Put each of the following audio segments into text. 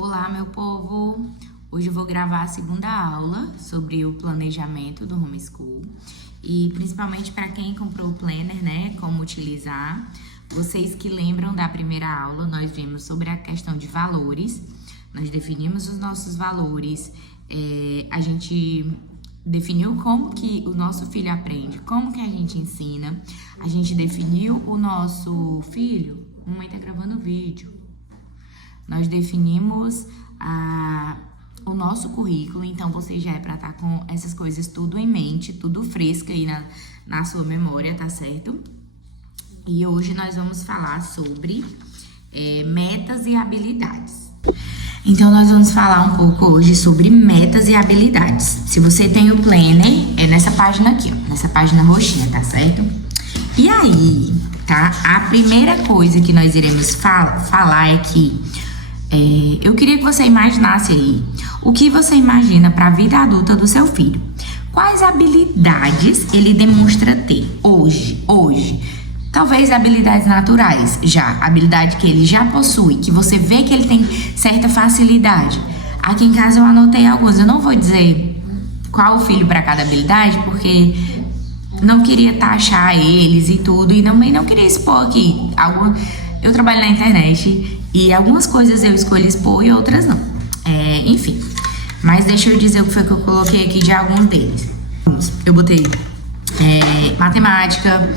Olá, meu povo! Hoje eu vou gravar a segunda aula sobre o planejamento do homeschool e principalmente para quem comprou o planner, né? Como utilizar. Vocês que lembram da primeira aula, nós vimos sobre a questão de valores, nós definimos os nossos valores, a gente definiu como que o nosso filho aprende, como que a gente ensina, a gente definiu o nosso filho. Mamãe tá gravando vídeo. Nós definimos o nosso currículo, então você já é para estar com essas coisas tudo em mente, tudo fresco aí na sua memória, tá certo? E hoje nós vamos falar sobre metas e habilidades. Então, nós vamos falar um pouco hoje sobre metas e habilidades. Se você tem o planner, é nessa página aqui, ó, nessa página roxinha, tá certo? E aí, tá? A primeira coisa que nós iremos falar é que eu queria que você imaginasse aí o que você imagina para a vida adulta do seu filho. Quais habilidades ele demonstra ter hoje? Talvez habilidades naturais, habilidade que ele já possui, que você vê que ele tem certa facilidade. Aqui em casa eu anotei alguns, eu não vou dizer qual o filho para cada habilidade, porque não queria taxar eles e tudo, e também não queria expor aqui. Eu trabalho na internet e algumas coisas eu escolho expor e outras não. Enfim, mas deixa eu dizer o que foi que eu coloquei aqui de alguns deles. Eu botei matemática,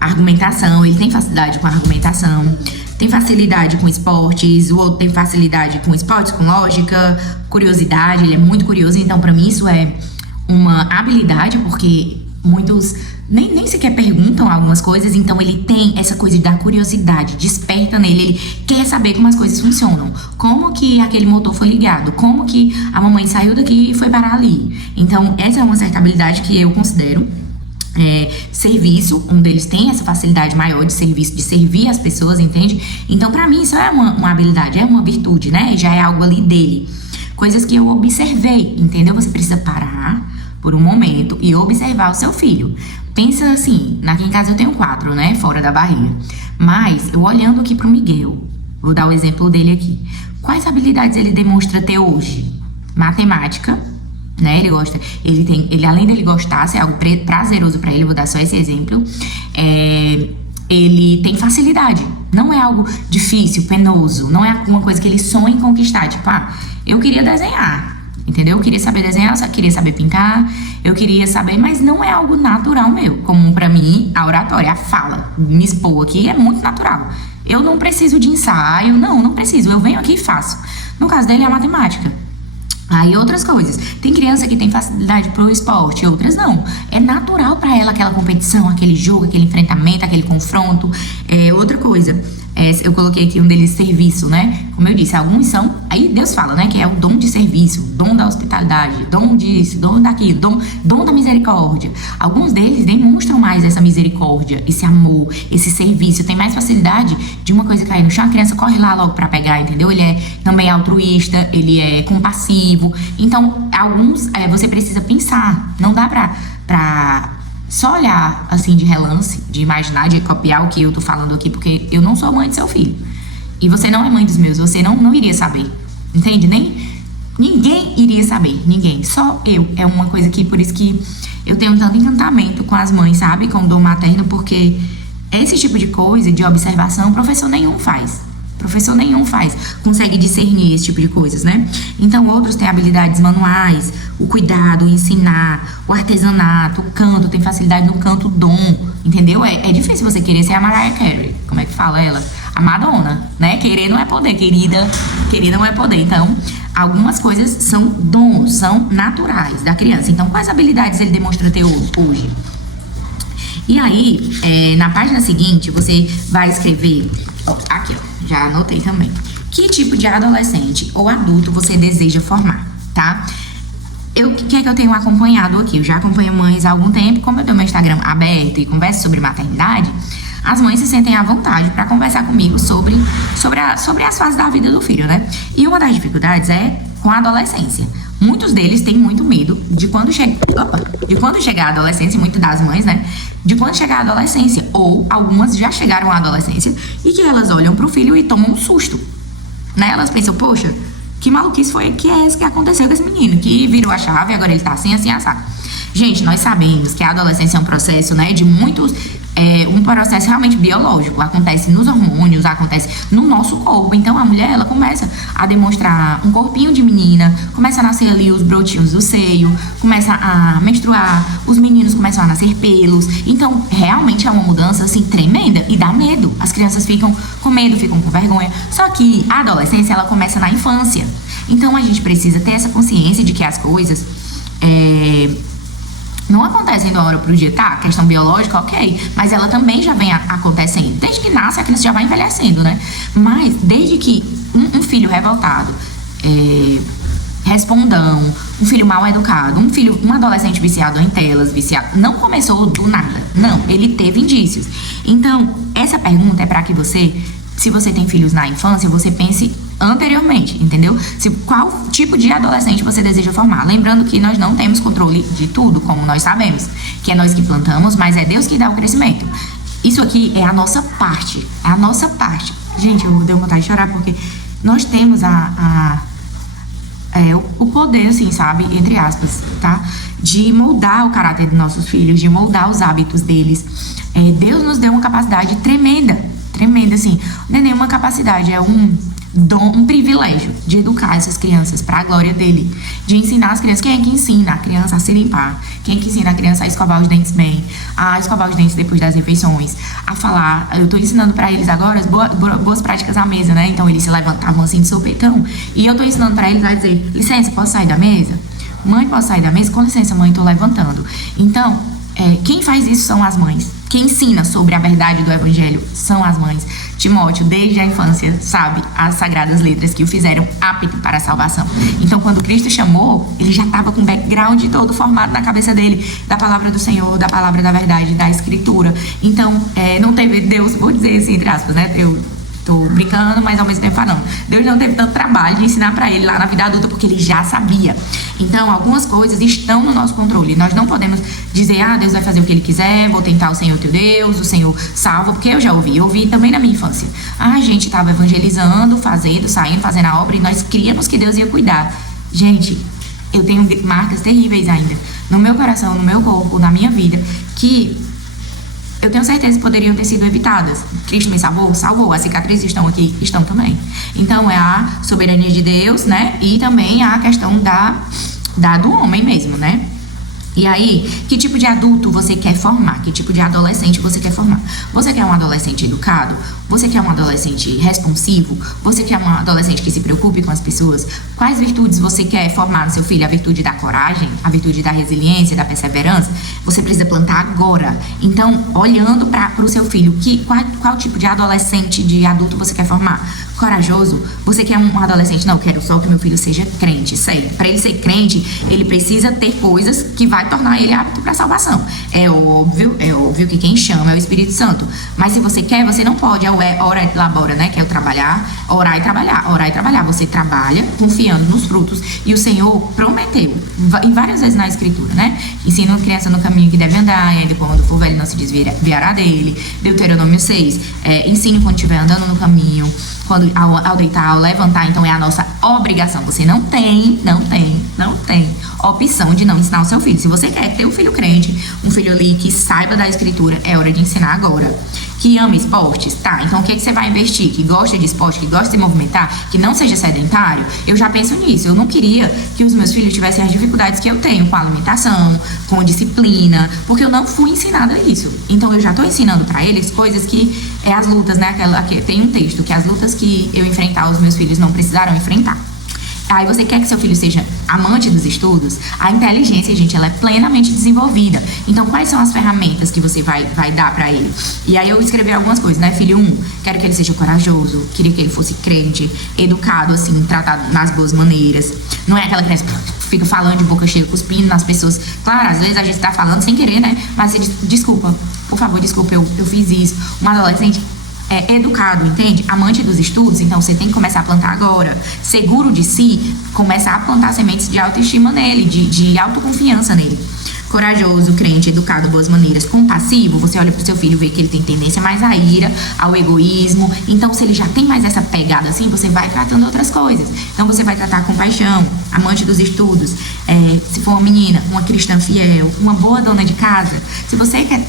argumentação, ele tem facilidade com argumentação, tem facilidade com esportes, o outro tem facilidade com esportes, com lógica, curiosidade, ele é muito curioso, então pra mim isso é uma habilidade, porque muitos nem sequer perguntam algumas coisas, então ele tem essa coisa da curiosidade, desperta nele, ele quer saber como as coisas funcionam, como que aquele motor foi ligado, como que a mamãe saiu daqui e foi parar ali. Então essa é uma certa habilidade que eu considero. Serviço, um deles tem essa facilidade maior de serviço, de servir as pessoas, entende? Então pra mim isso é uma habilidade, é uma virtude, né? Já é algo ali dele. Coisas que eu observei, entendeu? Você precisa parar por um momento e observar o seu filho. Pensa assim, aqui em casa eu tenho 4, né? Fora da barriga. Mas eu olhando aqui pro Miguel, vou dar o exemplo dele aqui. Quais habilidades ele demonstra ter hoje? Matemática, né? Ele além dele gostar, se é algo prazeroso pra ele, vou dar só esse exemplo. Ele tem facilidade, não é algo difícil, penoso, não é uma coisa que ele sonha em conquistar. Tipo, eu queria desenhar, entendeu? Eu queria saber desenhar, eu queria saber pintar, eu queria saber, mas não é algo natural meu. Como pra mim, a oratória, a fala, me expor aqui é muito natural. Eu não preciso de ensaio, não preciso, eu venho aqui e faço. No caso dele é a matemática. Aí outras coisas. Tem criança que tem facilidade pro esporte, outras não. É natural pra ela aquela competição, aquele jogo, aquele enfrentamento, aquele confronto. Outra coisa, eu coloquei aqui um deles, serviço, né? Como eu disse, alguns são... Aí Deus fala, né? Que é o dom de serviço, dom da hospitalidade, dom disso, dom daquilo, dom da misericórdia. Alguns deles demonstram mais essa misericórdia, esse amor, esse serviço. Tem mais facilidade de uma coisa cair no chão, a criança corre lá logo pra pegar, entendeu? Ele é também altruísta, ele é compassivo. Então, alguns você precisa pensar. Não dá pra só olhar assim de relance, de imaginar, de copiar o que eu tô falando aqui, porque eu não sou mãe do seu filho. E você não é mãe dos meus, você não iria saber. Entende? Ninguém iria saber, ninguém. Só eu. É uma coisa que, por isso que eu tenho tanto encantamento com as mães, sabe? Com o dom materno, porque esse tipo de coisa, de observação, professor nenhum faz. Consegue discernir esse tipo de coisas, né? Então, outros têm habilidades manuais, o cuidado, o ensinar, o artesanato, o canto, tem facilidade no canto, dom, entendeu? É difícil você querer ser a Mariah Carey, como é que fala ela? A Madonna, né? Querer não é poder, querida não é poder. Então, algumas coisas são dons, são naturais da criança. Então, quais habilidades ele demonstra ter hoje? E aí, na página seguinte, você vai escrever... Aqui, ó, já anotei também. Que tipo de adolescente ou adulto você deseja formar, tá? O que é que eu tenho acompanhado aqui? Eu já acompanho mães há algum tempo. Como eu tenho meu Instagram aberto e converso sobre maternidade, as mães se sentem à vontade para conversar comigo sobre as fases da vida do filho, né? E uma das dificuldades é com a adolescência. Muitos deles têm muito medo de quando chegar a adolescência, muitas das mães, né? De quando chegar a adolescência. Ou algumas já chegaram à adolescência e que elas olham pro filho e tomam um susto, né? Elas pensam, poxa, Que maluquice foi que é esse que aconteceu com esse menino? Que virou a chave e agora ele tá assim, assim, assado. Gente, nós sabemos que a adolescência é um processo, né, de muitos... um processo realmente biológico. Acontece nos hormônios, acontece no nosso corpo. Então, a mulher, ela começa a demonstrar um corpinho de menina, começa a nascer ali os brotinhos do seio, começa a menstruar, os meninos começam a nascer pelos. Então, realmente é uma mudança, assim, tremenda e dá medo. As crianças ficam com medo, ficam com vergonha. Só que a adolescência, ela começa na infância. Então, a gente precisa ter essa consciência de que as coisas... não acontecem da hora pro dia, tá? Questão biológica, ok. Mas ela também já vem acontecendo. Desde que nasce, a criança já vai envelhecendo, né? Mas desde que um filho revoltado, respondão, um filho mal educado, um adolescente viciado em telas, viciado, não começou do nada. Não, ele teve indícios. Então, essa pergunta é para que você, se você tem filhos na infância, você pense anteriormente, entendeu? Qual tipo de adolescente você deseja formar. Lembrando que nós não temos controle de tudo, como nós sabemos, que é nós que plantamos, mas é Deus que dá o crescimento. Isso aqui é a nossa parte, é a nossa parte. Gente, eu dei vontade de chorar porque nós temos o poder, assim, sabe, entre aspas, tá? De moldar o caráter dos nossos filhos, de moldar os hábitos deles. Deus nos deu uma capacidade tremenda, assim, não é nenhuma capacidade, é um dom, um privilégio de educar essas crianças para a glória dele, de ensinar as crianças. Quem é que ensina a criança a se limpar? Quem é que ensina a criança a escovar os dentes bem, a escovar os dentes depois das refeições, a falar? Eu tô ensinando para eles agora as boas práticas à mesa, né? Então eles se levantavam assim de sopetão e eu tô ensinando para eles a dizer: licença, posso sair da mesa? Mãe, posso sair da mesa? Com licença, mãe, tô levantando. Então, quem faz isso são as mães. Quem ensina sobre a verdade do evangelho são as mães. Timóteo, desde a infância, sabe as sagradas letras que o fizeram apto para a salvação. Então, quando Cristo chamou, ele já estava com o background todo formado na cabeça dele, da palavra do Senhor, da palavra da verdade, da escritura. Então, não teve Deus, vou dizer assim, entre aspas, né? Eu tô brincando, mas ao mesmo tempo falando. Deus não teve tanto trabalho de ensinar para ele lá na vida adulta, porque ele já sabia. Então, algumas coisas estão no nosso controle. Nós não podemos dizer: Deus vai fazer o que ele quiser, vou tentar o Senhor teu Deus, o Senhor salva, porque eu já ouvi também na minha infância. A gente estava evangelizando, saindo, fazendo a obra, e nós criamos que Deus ia cuidar. Gente, eu tenho marcas terríveis ainda no meu coração, no meu corpo, na minha vida, que eu tenho certeza que poderiam ter sido evitadas. Cristo me salvou. As cicatrizes estão aqui, estão também. Então, é a soberania de Deus, né? E também a questão do homem mesmo, né? E aí, que tipo de adulto você quer formar? Que tipo de adolescente você quer formar? Você quer um adolescente educado? Você quer um adolescente responsivo? Você quer um adolescente que se preocupe com as pessoas? Quais virtudes você quer formar no seu filho? A virtude da coragem? A virtude da resiliência, da perseverança? Você precisa plantar agora. Então, olhando para o seu filho, qual tipo de adolescente, de adulto você quer formar? Corajoso? Você quer um adolescente? Não, eu quero só que meu filho seja crente, sério. Para ele ser crente, ele precisa ter coisas que vai tornar ele apto para a salvação. É óbvio que quem chama é o Espírito Santo. Mas se você quer, você não pode. Ora e labora, né? Que é o trabalhar, orar e trabalhar. Você trabalha confiando nos frutos. E o Senhor prometeu, e várias vezes na Escritura, né? Ensina a criança no caminho que deve andar, e ainda quando for velho não se desviará dele. Deuteronômio 6. Ensine quando estiver andando no caminho, quando ao deitar, ao levantar. Então é a nossa obrigação. Você não tem opção de não ensinar o seu filho. Se você quer ter um filho crente, um filho ali que saiba da Escritura, é hora de ensinar agora. Que ama esportes, tá? Então o que você vai investir? Que gosta de esporte, que gosta de se movimentar, que não seja sedentário? Eu já penso nisso. Eu não queria que os meus filhos tivessem as dificuldades que eu tenho com a alimentação, com disciplina, porque eu não fui ensinada isso. Então eu já tô ensinando pra eles coisas que as lutas, né? Tem um texto que as lutas que eu enfrentar, os meus filhos não precisaram enfrentar. Aí você quer que seu filho seja amante dos estudos? A inteligência, gente, ela é plenamente desenvolvida. Então, quais são as ferramentas que você vai dar pra ele? E aí eu escrevi algumas coisas, né? Filho 1, quero que ele seja corajoso, queria que ele fosse crente, educado, assim, tratado nas boas maneiras. Não é aquela criança que fica falando de boca cheia, cuspindo nas pessoas. Claro, às vezes a gente tá falando sem querer, né? Mas você diz: desculpa, por favor, desculpa, eu fiz isso. Um adolescente educado, entende? Amante dos estudos, então você tem que começar a plantar agora. Seguro de si, começar a plantar sementes de autoestima nele, de autoconfiança nele. corajoso, crente, educado, boas maneiras. Compassivo, você olha pro seu filho e vê que ele tem tendência mais à ira, ao egoísmo. Então, se ele já tem mais essa pegada assim, você vai tratando outras coisas. Então, você vai tratar com paixão, amante dos estudos. Se for uma menina, uma cristã fiel, uma boa dona de casa. Se você quer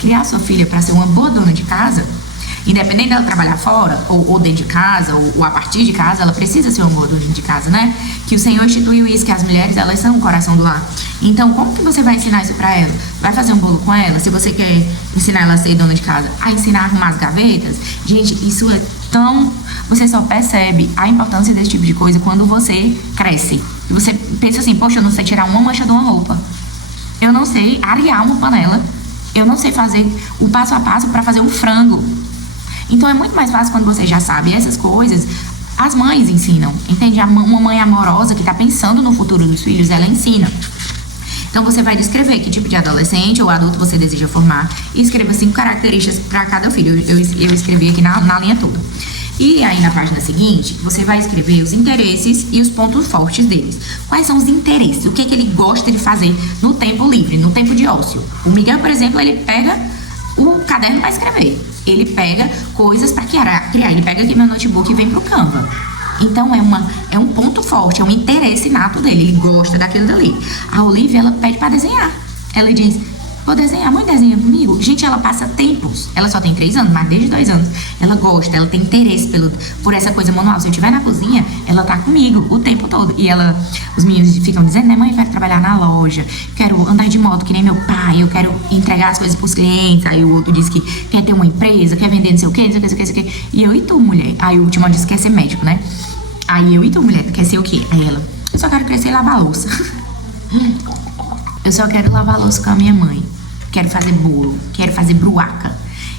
criar sua filha para ser uma boa dona de casa, independente dela trabalhar fora, ou dentro de casa, ou a partir de casa, ela precisa ser uma boa dona de casa, né? Que o Senhor instituiu isso, que as mulheres, elas são o coração do lar. Então, como que você vai ensinar isso pra ela? Vai fazer um bolo com ela? Se você quer ensinar ela a ser dona de casa, a ensinar a arrumar as gavetas? Gente, isso é tão... Você só percebe a importância desse tipo de coisa quando você cresce. E você pensa assim, poxa, eu não sei tirar uma mancha de uma roupa. Eu não sei arear uma panela. Eu não sei fazer o passo a passo para fazer um frango. Então é muito mais fácil quando você já sabe essas coisas. As mães ensinam, entende? Uma mãe amorosa que está pensando no futuro dos filhos, ela ensina. Então você vai descrever que tipo de adolescente ou adulto você deseja formar e escreva 5 características para cada filho. Eu escrevi aqui na linha toda. E aí na página seguinte, você vai escrever os interesses e os pontos fortes deles. Quais são os interesses? O que ele gosta de fazer no tempo livre, no tempo de ócio? O Miguel, por exemplo, ele pega o caderno para escrever. Ele pega coisas para criar. Ele pega aqui meu notebook e vem pro Canva. Então é um ponto forte, é um interesse nato dele. Ele gosta daquilo dali. A Olivia, ela pede para desenhar. Ela diz, vou desenhar, mãe, desenha comigo. Gente, ela passa tempos. Ela só tem 3 anos, mas desde 2 anos. Ela gosta, ela tem interesse por essa coisa manual. Se eu estiver na cozinha, ela tá comigo o tempo todo. E os meninos ficam dizendo, né, mãe, eu quero trabalhar na loja, quero andar de moto que nem meu pai, eu quero entregar as coisas pros clientes. Aí o outro diz que quer ter uma empresa, quer vender não sei o quê, não sei o quê, não sei o quê. E eu, e tu, mulher? Aí o último disse que quer ser médico, né? Aí eu, e tu, mulher, quer ser o quê? Aí ela, eu só quero crescer e lavar a louça. Eu só quero lavar a louça com a minha mãe. Quero fazer bolo, quero fazer bruaca.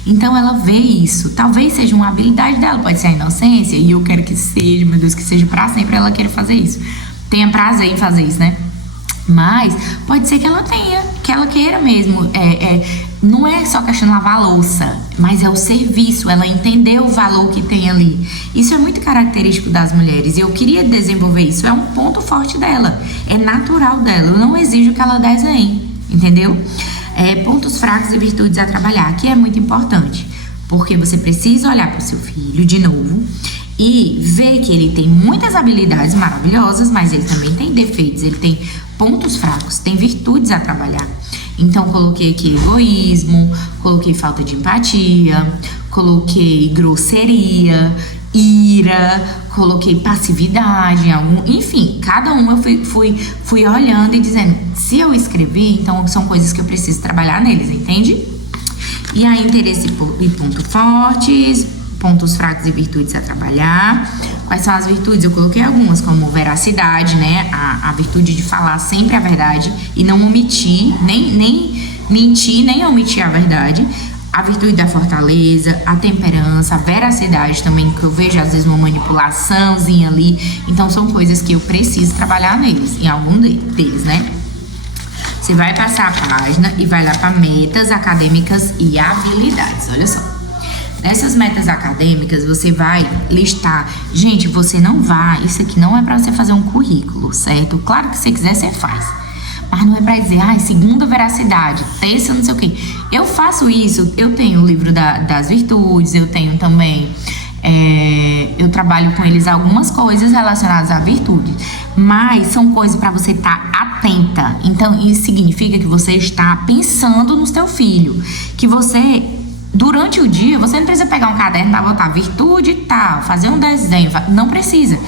Então ela vê isso. Talvez seja uma habilidade dela, pode ser a inocência, e eu quero que seja, meu Deus, que seja pra sempre ela queira fazer isso. Tenha prazer em fazer isso, né? Mas pode ser que ela tenha, que ela queira mesmo. Não é só questão de lavar a louça, mas é o serviço, ela entender o valor que tem ali. Isso é muito característico das mulheres e eu queria desenvolver isso. É um ponto forte dela, é natural dela. Eu não exijo que ela desenhe, entendeu? Pontos fracos e virtudes a trabalhar, que é muito importante, porque você precisa olhar para o seu filho de novo e ver que ele tem muitas habilidades maravilhosas, mas ele também tem defeitos, ele tem pontos fracos, tem virtudes a trabalhar. Então coloquei aqui egoísmo, coloquei falta de empatia, coloquei grosseria, ira, coloquei passividade, enfim, cada um eu fui olhando e dizendo, se eu escrevi, então são coisas que eu preciso trabalhar neles, entende? E aí, interesse e pontos fortes, pontos fracos e virtudes a trabalhar. Quais são as virtudes? Eu coloquei algumas, como veracidade, né? A virtude de falar sempre a verdade e não omitir, nem mentir, nem omitir a verdade. A virtude da fortaleza, a temperança, a veracidade também, que eu vejo às vezes uma manipulaçãozinha ali. Então são coisas que eu preciso trabalhar neles, em algum deles, né? Você vai passar a página e vai lá para metas acadêmicas e habilidades. Olha só. Nessas metas acadêmicas, você vai listar. Gente, você não vai... Isso aqui não é para você fazer um currículo, certo? Claro que se você quiser, você faz. Mas não é pra dizer, segunda veracidade, terça não sei o quê. Eu faço isso, eu tenho o livro das virtudes, eu tenho também... eu trabalho com eles algumas coisas relacionadas à virtude. Mas são coisas para você estar atenta. Então, isso significa que você está pensando no seu filho. Que você... Durante o dia, você não precisa pegar um caderno para botar virtude e tal, fazer um desenho, não precisa.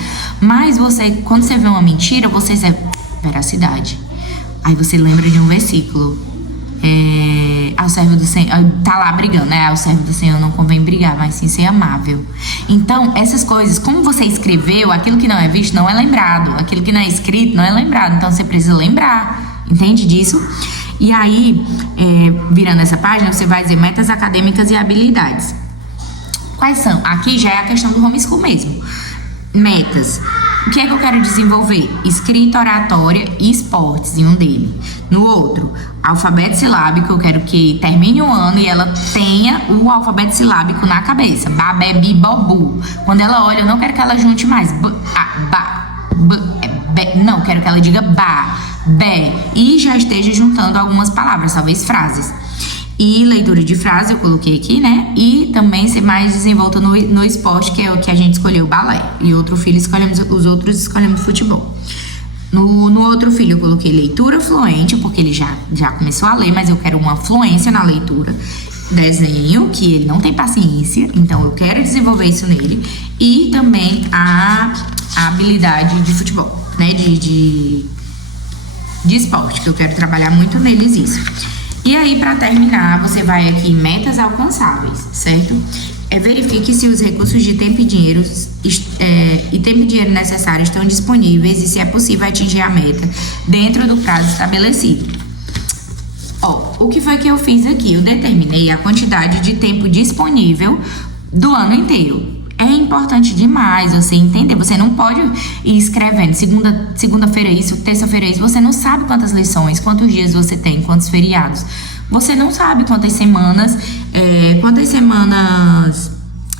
Mas você, quando você vê uma mentira, você diz, veracidade. Aí você lembra de um versículo. Ao servo do Senhor, tá lá brigando, né? Ao servo do Senhor não convém brigar, mas sim ser amável. Então, essas coisas, como você escreveu, aquilo que não é visto não é lembrado. Aquilo que não é escrito não é lembrado. Então, você precisa lembrar. Entende disso? E aí, virando essa página, você vai dizer metas acadêmicas e habilidades. Quais são? Aqui já é a questão do homeschool mesmo. Metas. O que é que eu quero desenvolver? Escrita, oratória e esportes em um dele. No outro, alfabeto silábico, eu quero que termine o ano e ela tenha o alfabeto silábico na cabeça. Babé, bi, bobu. Quando ela olha, eu não quero que ela junte mais. Não, quero que ela diga ba. E já esteja juntando algumas palavras, talvez frases. E leitura de frase eu coloquei aqui, né? E também ser mais desenvolto no esporte, que é o que a gente escolheu, balé. E outro filho os outros escolhemos futebol. No outro filho eu coloquei leitura fluente, porque ele já começou a ler, mas eu quero uma fluência na leitura. Desenho, que ele não tem paciência, então eu quero desenvolver isso nele. E também a habilidade de futebol, né? De esporte, que eu quero trabalhar muito neles isso. E aí, para terminar, você vai aqui em metas alcançáveis, certo? Verifique se os recursos de tempo e dinheiro necessários estão disponíveis e se é possível atingir a meta dentro do prazo estabelecido. O que foi que eu fiz aqui? Eu determinei a quantidade de tempo disponível do ano inteiro. É importante demais você entender. Você não pode ir escrevendo segunda-feira isso, terça-feira isso. Você não sabe quantas lições, quantos dias você tem, quantos feriados. Você não sabe quantas semanas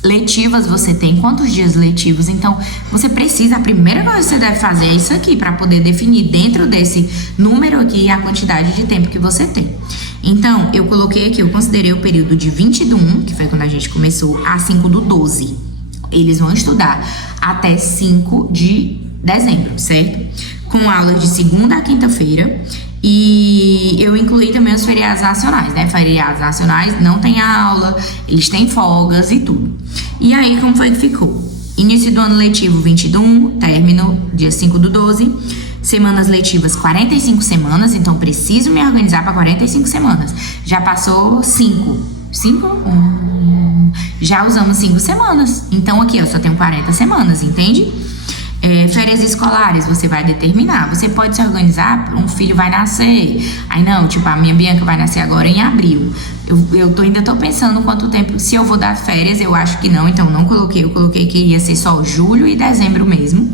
letivas você tem, quantos dias letivos. Então, você precisa, a primeira coisa que você deve fazer é isso aqui, para poder definir dentro desse número aqui a quantidade de tempo que você tem. Então, eu coloquei aqui, eu considerei o período de 20 do 1, que foi quando a gente começou, a 5 do 12. Eles vão estudar até 5 de dezembro, certo? Com aulas de segunda a quinta-feira. E eu incluí também os feriados nacionais, né? Feriados nacionais não tem aula, eles têm folgas e tudo. E aí, como foi que ficou? Início do ano letivo 20 do 1, término dia 5 do 12. Semanas letivas 45 semanas, então preciso me organizar para 45 semanas. Já passou 5. Já usamos 5 semanas. Então aqui eu só tenho 40 semanas, entende? Férias escolares, você vai determinar. Você pode se organizar, um filho vai nascer. Aí não, tipo, a minha Bianca vai nascer agora em abril. Ainda tô pensando quanto tempo, se eu vou dar férias, eu acho que não, então não coloquei. Eu coloquei que ia ser só julho e dezembro mesmo.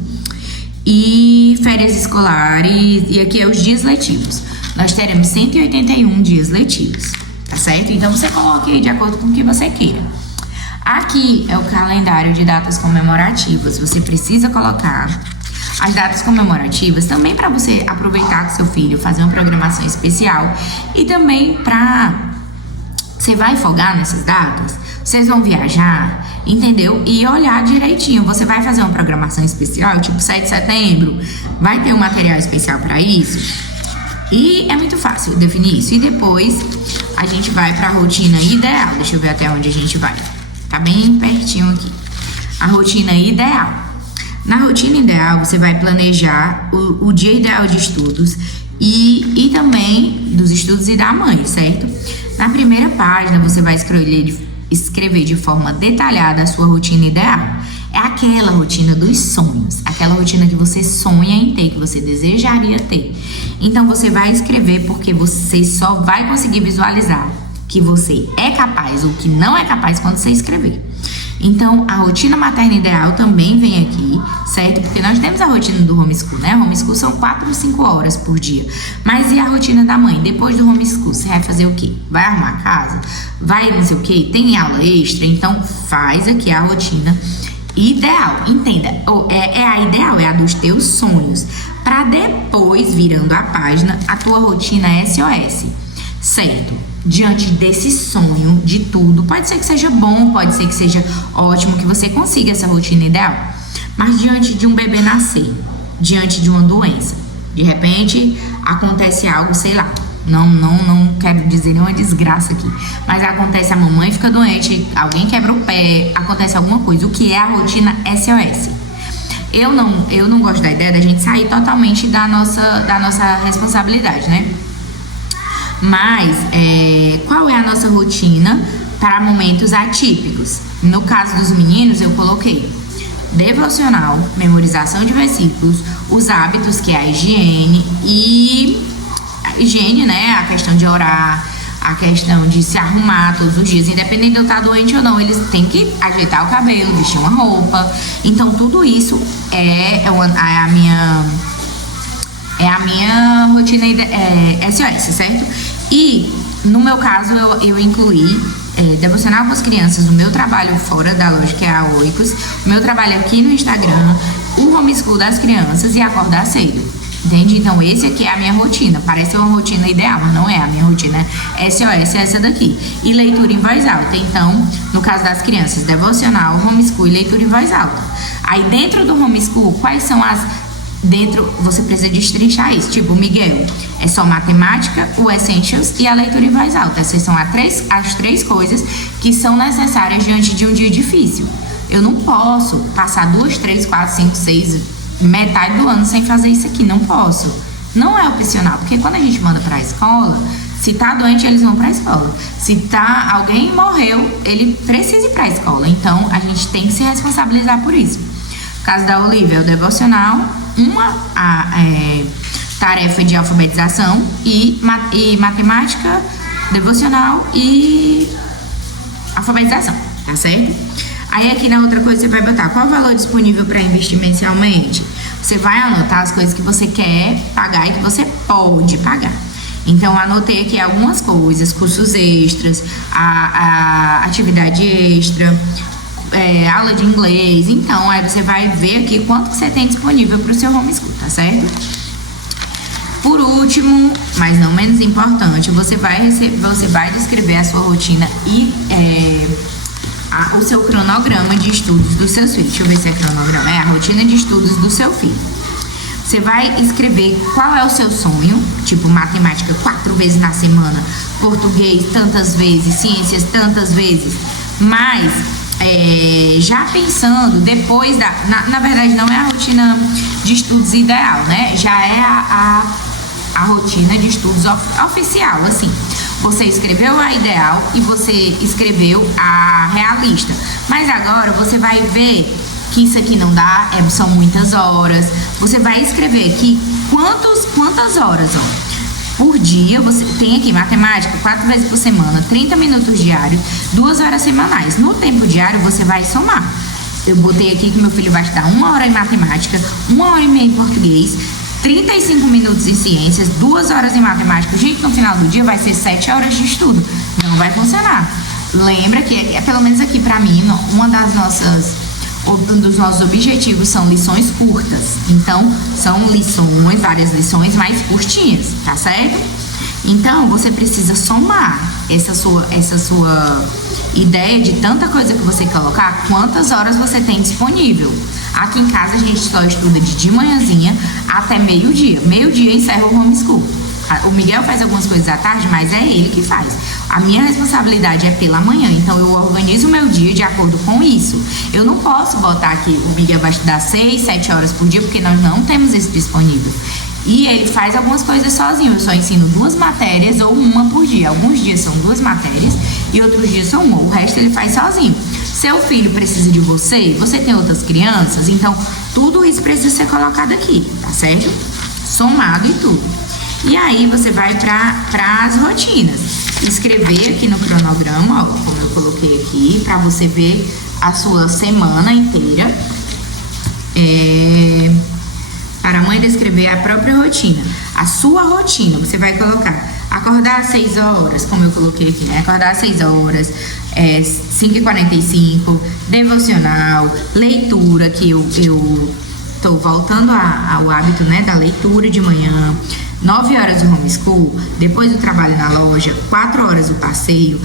E férias escolares, e aqui é os dias letivos. Nós teremos 181 dias letivos, tá certo? Então você coloque aí de acordo com o que você queira. Aqui é o calendário de datas comemorativas. Você precisa colocar as datas comemorativas também para você aproveitar com seu filho, fazer uma programação especial e também para você vai folgar nessas datas, vocês vão viajar, entendeu? E olhar direitinho. Você vai fazer uma programação especial, tipo 7 de setembro, vai ter um material especial para isso. E é muito fácil definir isso. E depois a gente vai para a rotina ideal. Deixa eu ver até onde a gente vai. Tá bem pertinho aqui. A rotina ideal. Na rotina ideal, você vai planejar o dia ideal de estudos e também dos estudos e da mãe, certo? Na primeira página, você vai escrever de forma detalhada a sua rotina ideal. É aquela rotina dos sonhos, aquela rotina que você sonha em ter, que você desejaria ter. Então, você vai escrever porque você só vai conseguir visualizar que você é capaz ou que não é capaz quando você escrever. Então, a rotina materna ideal também vem aqui, certo? Porque nós temos a rotina do homeschool, né? Homeschool são 4 ou 5 horas por dia. Mas e a rotina da mãe? Depois do homeschool, você vai fazer o quê? Vai arrumar a casa? Vai não sei o quê? Tem aula extra? Então, faz aqui a rotina ideal. Entenda, a ideal, é a dos teus sonhos. Para depois, virando a página, a tua rotina SOS, certo? Diante desse sonho de tudo, pode ser que seja bom, pode ser que seja ótimo, que você consiga essa rotina ideal, mas diante de um bebê nascer, diante de uma doença, de repente acontece algo, sei lá, não quero dizer nenhuma desgraça aqui, mas acontece, a mamãe fica doente, alguém quebra o pé, acontece alguma coisa, o que é a rotina SOS? Eu não gosto da ideia da gente sair totalmente da nossa responsabilidade, né? Mas, qual é a nossa rotina para momentos atípicos? No caso dos meninos, eu coloquei devocional, memorização de versículos, os hábitos, que é a higiene, né? A questão de orar, a questão de se arrumar todos os dias, independente de eu estar doente ou não, eles têm que ajeitar o cabelo, vestir uma roupa. Então, tudo isso é a minha rotina SOS, certo? E, no meu caso, eu incluí devocional com as crianças, o meu trabalho fora da loja, que é a Oikos, o meu trabalho aqui no Instagram, o homeschool das crianças e acordar cedo. Entende? Então, esse aqui é a minha rotina. Parece uma rotina ideal, mas não é. A minha rotina SOS é essa daqui. E leitura em voz alta. Então, no caso das crianças, devocional, homeschool e leitura em voz alta. Aí, dentro do homeschool, quais são as... Dentro, você precisa destrinchar isso. Tipo, Miguel, é só matemática, o Essentials e a leitura em voz alta. Essas são as três coisas que são necessárias diante de um dia difícil. Eu não posso passar 2, 3, 4, 5, 6, metade do ano sem fazer isso aqui. Não posso. Não é opcional, porque quando a gente manda pra escola, se tá doente, eles vão pra escola. Se alguém morreu, ele precisa ir pra escola. Então, a gente tem que se responsabilizar por isso. No caso da Olivia, é o devocional, tarefa de alfabetização e matemática, devocional e alfabetização, tá certo? Aí aqui na outra coisa você vai botar qual o valor disponível para investir mensalmente. Você vai anotar as coisas que você quer pagar e que você pode pagar. Então, anotei aqui algumas coisas, cursos extras, a atividade extra, aula de inglês. Então, aí você vai ver aqui quanto que você tem disponível para o seu homeschool, tá certo? Por último, mas não menos importante, você vai descrever a sua rotina e o seu cronograma de estudos dos seus filhos. Deixa eu ver se é cronograma. É a rotina de estudos do seu filho. Você vai escrever qual é o seu sonho, tipo matemática 4 vezes na semana, português tantas vezes, ciências tantas vezes, mas já pensando depois na verdade não é a rotina de estudos ideal, né? Já é a rotina de estudos oficial, assim. Você escreveu a ideal e você escreveu a realista. Mas agora você vai ver que isso aqui não dá, são muitas horas. Você vai escrever aqui quantas horas, ó. Por dia, você tem aqui matemática 4 vezes por semana, 30 minutos diários, 2 horas semanais. No tempo diário, você vai somar. Eu botei aqui que meu filho vai estudar 1 hora em matemática, 1 hora e meia em português, 35 minutos em ciências, 2 horas em matemática. Gente, no final do dia vai ser 7 horas de estudo. Não vai funcionar. Lembra que, pelo menos aqui pra mim, um dos nossos objetivos são lições curtas. Então, são várias lições mais curtinhas, tá certo? Então, você precisa somar essa sua ideia de tanta coisa que você colocar, quantas horas você tem disponível. Aqui em casa, a gente só estuda de manhãzinha até meio-dia. Meio-dia encerra o homeschool. O Miguel faz algumas coisas à tarde, mas é ele que faz. A minha responsabilidade é pela manhã, então eu organizo o meu dia de acordo com isso. Eu não posso botar aqui, o Miguel vai estudar 6, 7 horas por dia, porque nós não temos isso disponível. E ele faz algumas coisas sozinho, eu só ensino 2 matérias ou 1 por dia. Alguns dias são 2 matérias e outros dias são 1. O resto ele faz sozinho. Seu filho precisa de você tem outras crianças, então tudo isso precisa ser colocado aqui, tá certo? Somado e tudo. E aí você vai para as rotinas. Escrever aqui no cronograma, ó, como eu coloquei aqui, para você ver a sua semana inteira. Para a mãe descrever a própria rotina. A sua rotina, você vai colocar acordar às 6 horas, como eu coloquei aqui, né? Acordar às 6 horas, 5h45, devocional, leitura, que eu tô voltando ao hábito, né, da leitura de manhã. 9 horas o homeschool, depois do trabalho na loja, 4 horas o passeio,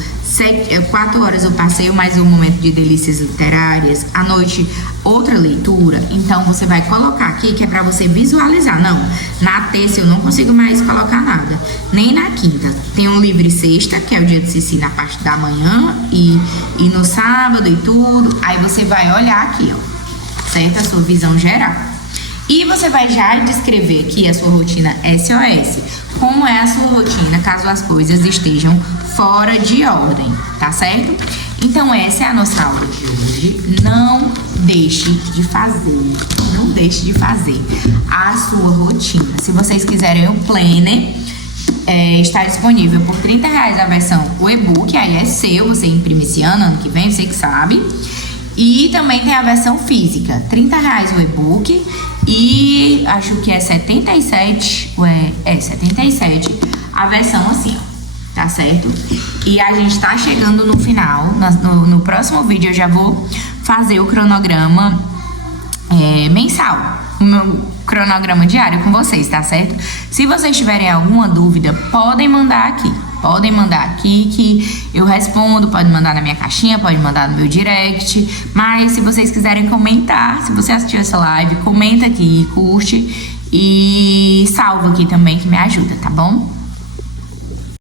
4 horas o passeio mais um momento de delícias literárias, à noite outra leitura. Então você vai colocar aqui que é para você visualizar. Não, na terça eu não consigo mais colocar nada, nem na quinta. Tem um livre sexta, que é o dia de Cici na parte da manhã e no sábado e tudo. Aí você vai olhar aqui, ó, certo? A sua visão geral. E você vai já descrever aqui a sua rotina SOS. Como é a sua rotina caso as coisas estejam fora de ordem, tá certo? Então essa é a nossa aula de hoje. Não deixe de fazer a sua rotina. Se vocês quiserem o planner, está disponível por R$30 a versão, o e-book, aí é seu, você imprime esse ano que vem, você que sabe. E também tem a versão física, R$30 o e-book e acho que é 77, 77 a versão assim, ó, tá certo? E a gente tá chegando no final, no próximo vídeo eu já vou fazer o cronograma mensal. O meu cronograma diário com vocês, tá certo? Se vocês tiverem alguma dúvida, podem mandar aqui. Podem mandar aqui que eu respondo, pode mandar na minha caixinha, pode mandar no meu direct. Mas se vocês quiserem comentar, se você assistiu essa live, comenta aqui, curte e salva aqui também que me ajuda, tá bom?